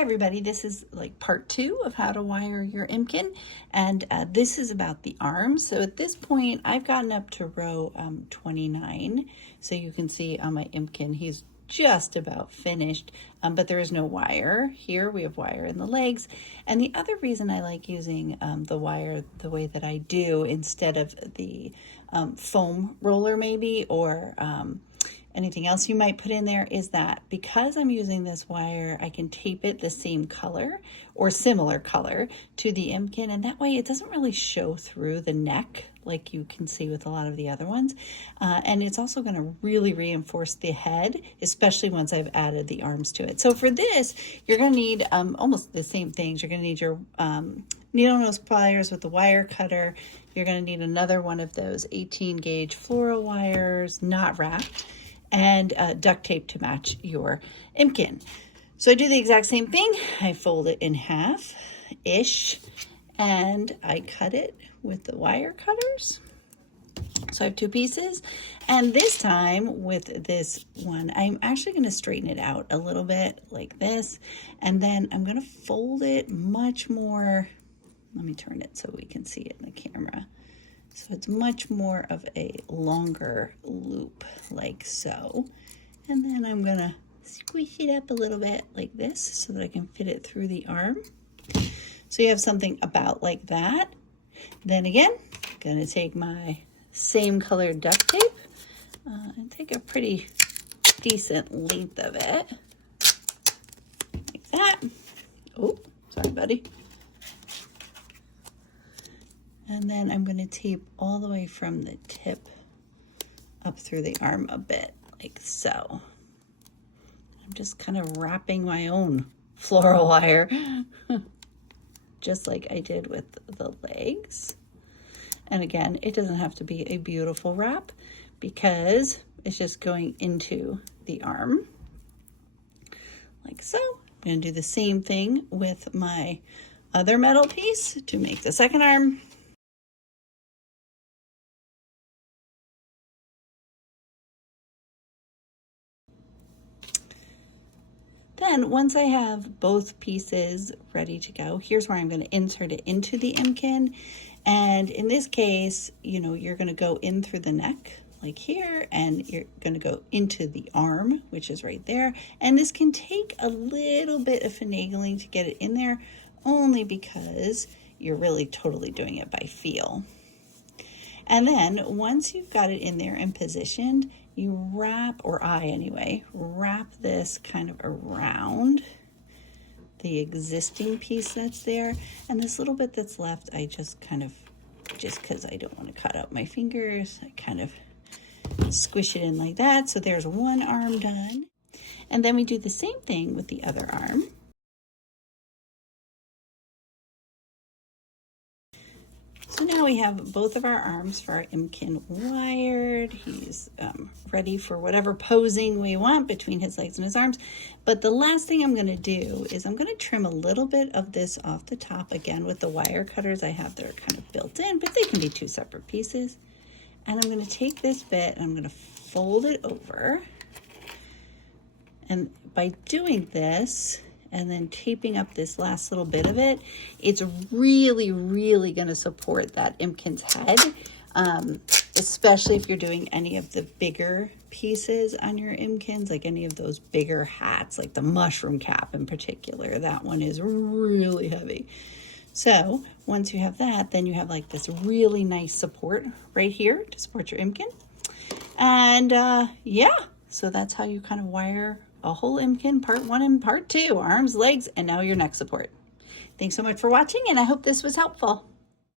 Hi everybody, this is like part 2 of how to wire your Impkin, and this is about the arms. So at this point I've gotten up to row 29, so you can see on my Impkin he's just about finished, but there is no wire. Here we have wire in the legs, and the other reason I like using the wire the way that I do instead of the foam roller maybe, or anything else you might put in there, is that because I'm using this wire, I can tape it the same color or similar color to the Impkin, and that way it doesn't really show through the neck like you can see with a lot of the other ones. And it's also going to really reinforce the head, especially once I've added the arms to it. So for this, you're going to need almost the same things. You're going to need your needle nose pliers with the wire cutter. You're going to need another one of those 18 gauge floral wires, not wrapped, and duct tape to match your Impkin. So I do the exact same thing. I fold it in half-ish, and I cut it with the wire cutters. So I have 2 pieces, and this time with this one, I'm actually going to straighten it out a little bit like this, and then I'm going to fold it much more. Let me turn it so we can see it in the camera. So it's much more of a longer loop, like so. And then I'm gonna squish it up a little bit like this so that I can fit it through the arm. So you have something about like that. Then again, I'm gonna take my same colored duct tape and take a pretty decent length of it, like that. Oh, sorry, buddy. And then I'm going to tape all the way from the tip up through the arm a bit, like so. I'm just kind of wrapping my own floral wire, just like I did with the legs. And again, it doesn't have to be a beautiful wrap because it's just going into the arm, like so. I'm going to do the same thing with my other metal piece to make the second arm. Then once I have both pieces ready to go, here's where I'm going to insert it into the Impkin. And in this case, you know, you're going to go in through the neck like here, and you're going to go into the arm, which is right there. And this can take a little bit of finagling to get it in there, only because you're really totally doing it by feel. And then once you've got it in there and positioned, you wrap, or I anyway, wrap this kind of around the existing piece that's there. And this little bit that's left, I just kind of, just because I don't want to cut out my fingers, I kind of squish it in like that. So there's one arm done. And then we do the same thing with the other arm. So now we have both of our arms for our Impkin wired. He's ready for whatever posing we want between his legs and his arms. But the last thing I'm going to do is I'm going to trim a little bit of this off the top, again with the wire cutters I have that are kind of built in, but they can be 2 separate pieces. And I'm going to take this bit and I'm going to fold it over. And by doing this, and then taping up this last little bit of it, it's really, really going to support that Impkin's head, especially if you're doing any of the bigger pieces on your Impkins, like any of those bigger hats, like the mushroom cap in particular. That one is really heavy. So once you have that, then you have like this really nice support right here to support your Impkin. And yeah, so that's how you kind of wire a whole Impkin, part 1 and part 2, arms, legs, and now your neck support. Thanks so much for watching, and I hope this was helpful.